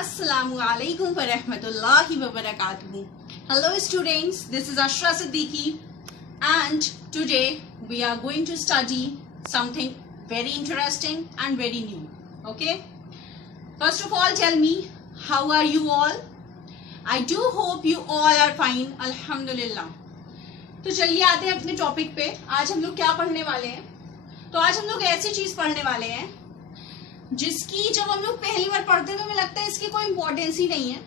Assalamu alaikum wa rahmatullahi wa barakatuhu. Hello students, this is Ashra Siddiqui and today we are going to study something very interesting and very new. Okay? First of all, tell me, how are you all? I do hope you all are fine. Alhamdulillah. तो चलिए आते हैं अपने topic पे. आज हम लोग क्या पढ़ने वाले हैं? तो आज हम लोग ऐसी चीज पढ़ने वाले हैं जिसकी जब हम लोग पहली बार पढ़ते तो हमें लगता है इसकी कोई इंपॉर्टेंस ही नहीं है.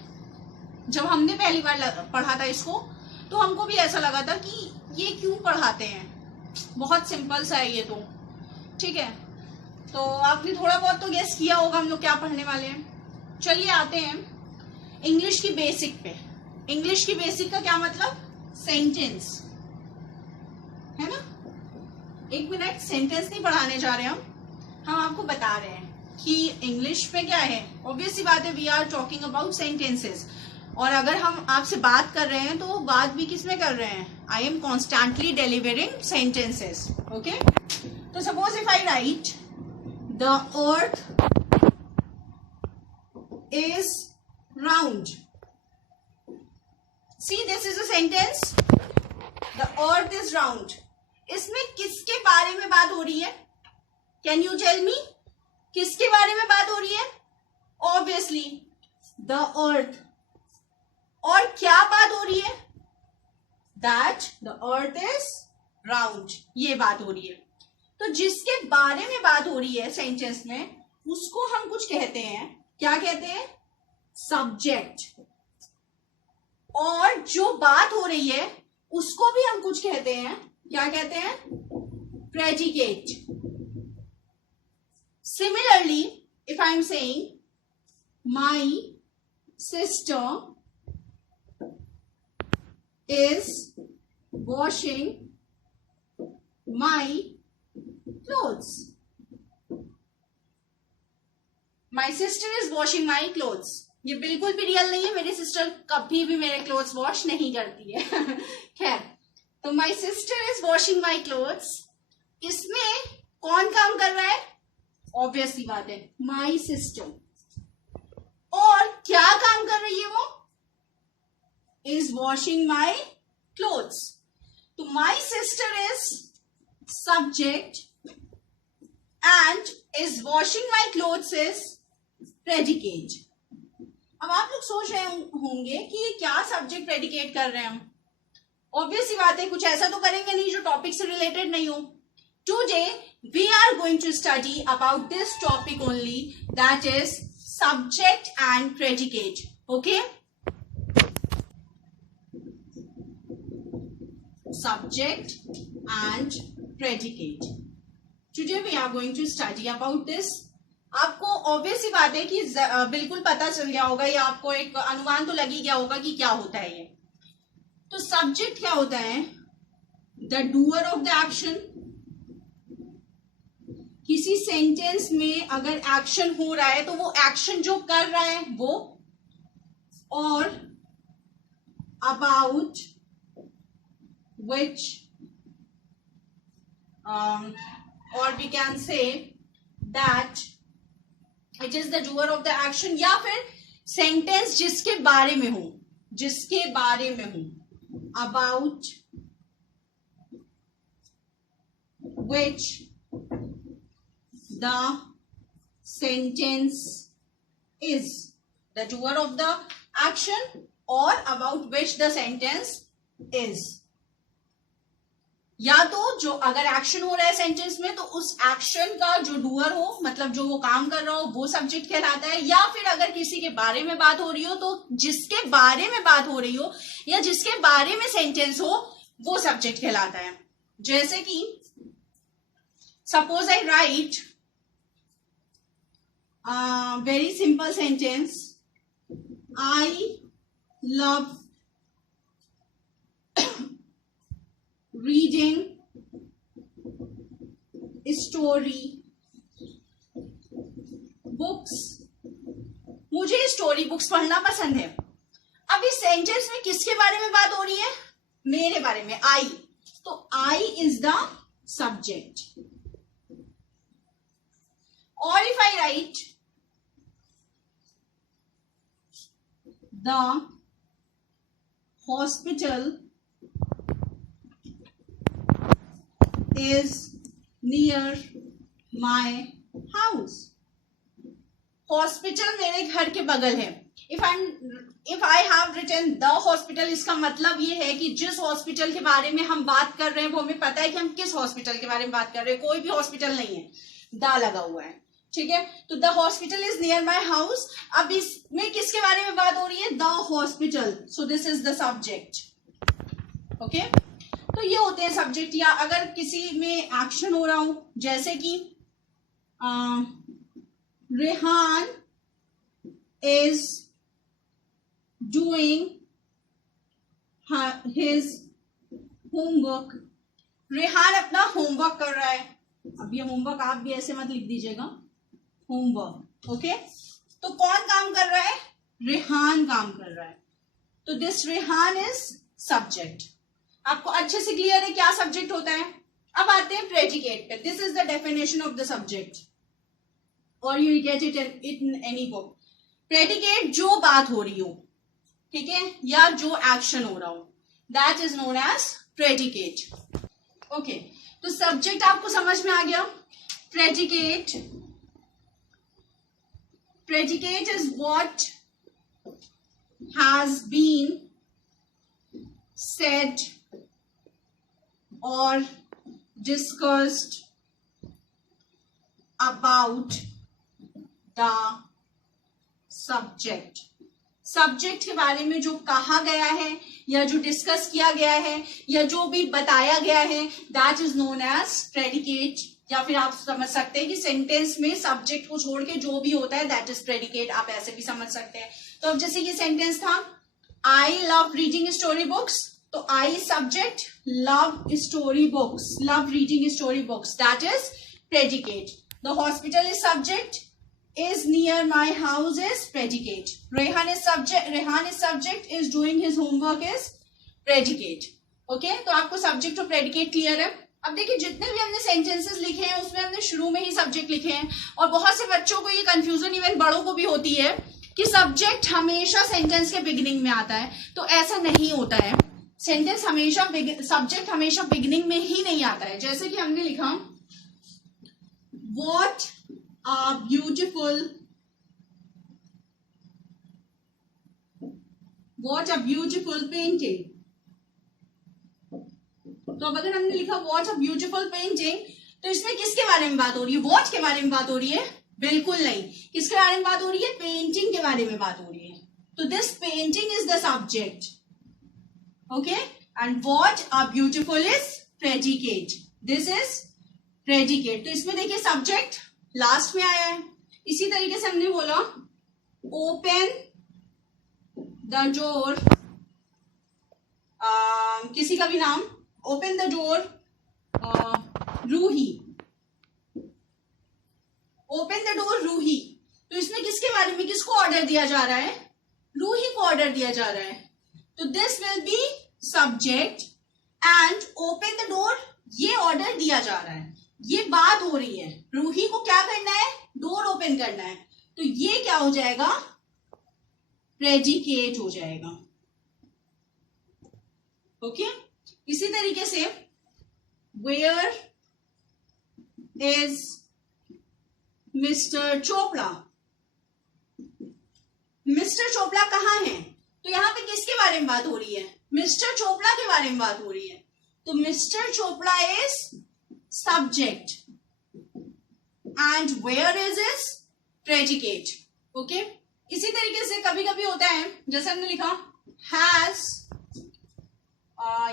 जब हमने पहली बार पढ़ा था इसको तो हमको भी ऐसा लगा था कि ये क्यों पढ़ाते हैं, बहुत सिंपल सा है ये तो. ठीक है, तो आपने थोड़ा बहुत तो गेस किया होगा हम लोग क्या पढ़ने वाले हैं. चलिए आते हैं इंग्लिश की बेसिक पे. इंग्लिश की बेसिक का क्या मतलब? सेंटेंस, है ना. एक मिनट, सेंटेंस नहीं पढ़ाने जा रहे हम आपको बता रहे हैं कि इंग्लिश में क्या है. ऑब्वियस सी बात है, we are talking about sentences. और अगर हम आपसे बात कर रहे हैं तो बात भी किसमें कर रहे हैं? I am constantly delivering sentences. Okay, तो suppose if I write the earth is round. See, this is a sentence. The earth is round. इसमें किसके बारे में बात हो रही है? कैन यू टेल मी, किसके बारे में बात हो रही है? Obviously the earth. और क्या बात हो रही है? That the earth is round. ये बात हो रही है. तो जिसके बारे में बात हो रही है सेंटेंस में, उसको हम कुछ कहते हैं. क्या कहते हैं? सब्जेक्ट. और जो बात हो रही है उसको भी हम कुछ कहते हैं. क्या कहते हैं? Predicate. Similarly, if I am saying my sister is washing my clothes. My sister is washing my clothes. ये बिल्कुल भी रियल नहीं है. मेरी सिस्टर कभी भी मेरे क्लोथ्स वॉश नहीं करती है. खैर, तो my sister is washing my clothes. इसमें कौन काम कर रहा है? ऑब्वियसली बात है, माई सिस्टर. और क्या काम कर रही है वो? Is washing my clothes. तो my sister is subject and is washing my clothes is predicate. अब आप लोग सोच रहे होंगे कि ये क्या सब्जेक्ट प्रेडिकेट कर रहे हैं हम. ऑब्वियसली बात है, कुछ ऐसा तो करेंगे नहीं जो टॉपिक से रिलेटेड नहीं हो. Today we are going to study about this topic only, that is subject and predicate. Okay, subject and predicate. Today we are going to study about this. आपको ऑब्वियस ही बात है कि बिल्कुल पता चल गया होगा या आपको एक अनुमान तो लग ही गया होगा कि क्या होता है ये. तो सब्जेक्ट क्या होता है? The doer of the action. किसी सेंटेंस में अगर एक्शन हो रहा है तो वो एक्शन जो कर रहा है वो, और अबाउट विच और we can say that it is the doer of the action. या फिर सेंटेंस जिसके बारे में हो, जिसके बारे में हो, about which the sentence is the doer of the action or about which the sentence is. या तो जो अगर एक्शन हो रहा है सेंटेंस में तो उस एक्शन का जो डूअर हो, मतलब जो वो काम कर रहा हो, वो सब्जेक्ट कहलाता है. या फिर अगर किसी के बारे में बात हो रही हो तो जिसके बारे में बात हो रही हो या जिसके बारे में सेंटेंस हो वो सब्जेक्ट कहलाता है. जैसे कि suppose I right very simple sentence, I love reading story books. मुझे स्टोरी बुक्स पढ़ना पसंद है. अब इस सेंटेंस में किसके बारे में बात हो रही है? मेरे बारे में, आई. तो I is the subject. Or if I write, the hospital is near my house. Hospital मेरे घर के बगल है। If I have written the hospital, इसका मतलब ये है कि जिस हॉस्पिटल के बारे में हम बात कर रहे हैं वो हमें पता है कि हम किस हॉस्पिटल के बारे में बात कर रहे हैं। कोई भी हॉस्पिटल नहीं है, द लगा हुआ है, ठीक है। तो the hospital is near my house. अब इसमें किसके बारे में बात हो रही है? The hospital. So this is the subject, okay. तो ये होते हैं सब्जेक्ट। या अगर किसी में एक्शन हो रहा हो, जैसे कि Rehan is doing his homework. Rehan अपना होमवर्क कर रहा है। अब ये होमवर्क आप भी ऐसे मत लिख दीजिएगा, होमवर्क, ओके। तो कौन काम कर रहा है? रेहान काम कर रहा है। तो दिस रेहान इज सब्जेक्ट। आपको अच्छे से क्लियर है क्या सब्जेक्ट होता है? अब आते हैं प्रेडिकेट पे। This is the definition of the subject, और you will get it in any book. Predicate जो बात हो रही हो, ठीक है, या जो एक्शन हो रहा हो, that is known as predicate, okay. तो सब्जेक्ट आपको समझ में आ गया। Predicate is what has been said or discussed about the subject। Subject के बारे में जो कहा गया है या जो डिस्कस किया गया है या जो भी बताया गया है, that is known as predicate. या फिर आप समझ सकते हैं कि सेंटेंस में सब्जेक्ट को छोड़ के जो भी होता है दैट इज प्रेडिकेट। आप ऐसे भी समझ सकते हैं। तो अब जैसे ये सेंटेंस था, I love reading story books, तो I subject, love story books, love reading story books, that is predicate. The hospital is subject, is near my house is predicate. Rehan is subject, is doing his homework is predicate. Okay, तो आपको subject और predicate clear है। अब देखिए जितने भी हमने sentences लिखे हैं उसमें हमने शुरू में ही सब्जेक्ट लिखे हैं, और बहुत से बच्चों को ये कंफ्यूजन, इवन बड़ों को भी होती है कि सब्जेक्ट हमेशा सेंटेंस के बिगिनिंग में आता है। तो ऐसा नहीं होता है। सेंटेंस हमेशा सब्जेक्ट हमेशा बिगिनिंग में ही नहीं आता है। जैसे कि हमने लिखा What a beautiful painting। तो अब अगर हमने लिखा what a beautiful painting, तो इसमें किसके बारे में बात हो रही है? what के बारे में बात हो रही है? बिल्कुल नहीं। किसके बारे में बात हो रही है? पेंटिंग के बारे में बात हो रही है। तो this painting is the subject, okay, and what a beautiful is predicate। This is predicate. तो इसमें देखिए सब्जेक्ट लास्ट में आया है। इसी तरीके से हमने बोला ओपन द डोर, किसी का भी नाम, open the door Ruhi, open the door Ruhi. तो इसमें किसके बारे में, किसको ऑर्डर दिया जा रहा है? रूही को ऑर्डर दिया जा रहा है। तो this will be subject and open the door, ये ऑर्डर दिया जा रहा है, ये बात हो रही है। रूही को क्या करना है? डोर ओपन करना है। तो ये क्या हो जाएगा? प्रेडिकेट हो जाएगा, ओके। इसी तरीके से where is mister Chopra, mister Chopra कहाँ है? तो यहां पे किसके बारे में बात हो रही है? मिस्टर चोपड़ा के बारे में बात हो रही है। तो mister Chopra is subject and where is his predicate, okay। इसी तरीके से कभी कभी होता है, जैसे हमने लिखा has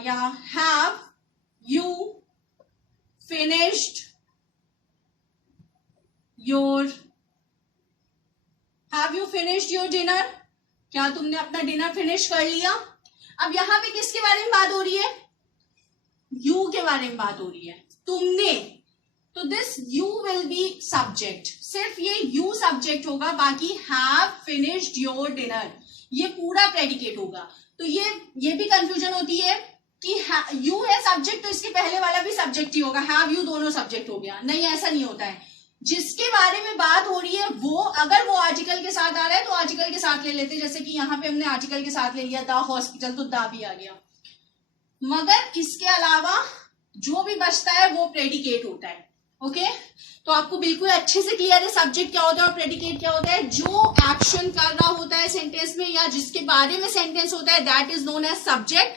या have you finished your dinner, क्या तुमने अपना डिनर फिनिश कर लिया? अब यहां पे किसके बारे में बात हो रही है? यू के बारे में बात हो रही है, तुमने। तो this you will be subject, सिर्फ ये यू सब्जेक्ट होगा, बाकी हैव फिनिश्ड योर डिनर ये पूरा प्रेडिकेट होगा। तो ये भी कंफ्यूजन होती है कि यू है सब्जेक्ट तो इसके पहले वाला भी सब्जेक्ट ही होगा, हैव यू दोनों सब्जेक्ट हो गया। नहीं, ऐसा नहीं होता है। जिसके बारे में बात हो रही है वो अगर वो आर्टिकल के साथ आ रहा है तो आर्टिकल के साथ ले लेते हैं, जैसे कि यहाँ पे हमने आर्टिकल के साथ ले लिया द हॉस्पिटल, तो द भी आ गया। मगर इसके अलावा जो भी बचता है वो प्रेडिकेट होता है। ओके, तो आपको बिल्कुल अच्छे से क्लियर है सब्जेक्ट क्या होता है और प्रेडिकेट क्या होता है। जो एक्शन कर रहा होता है सेंटेंस में या जिसके बारे में सेंटेंस होता है that is known as subject,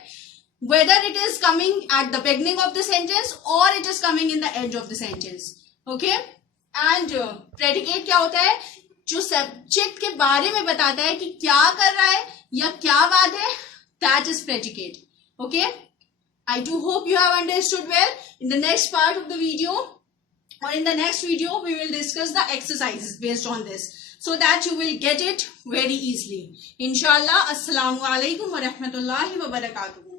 whether it is coming at the beginning of the sentence और it is coming in the end of the sentence. Okay, and predicate क्या होता है, जो सब्जेक्ट के बारे में बताता है कि क्या कर रहा है या क्या बात है, that is predicate. Okay, I do hope you have understood well. In the next part of the video or in the next video we will discuss the exercises based on this so that you will get it very easily. Inshallah. Assalamu alaikum wa rahmatullahi wa barakatuh.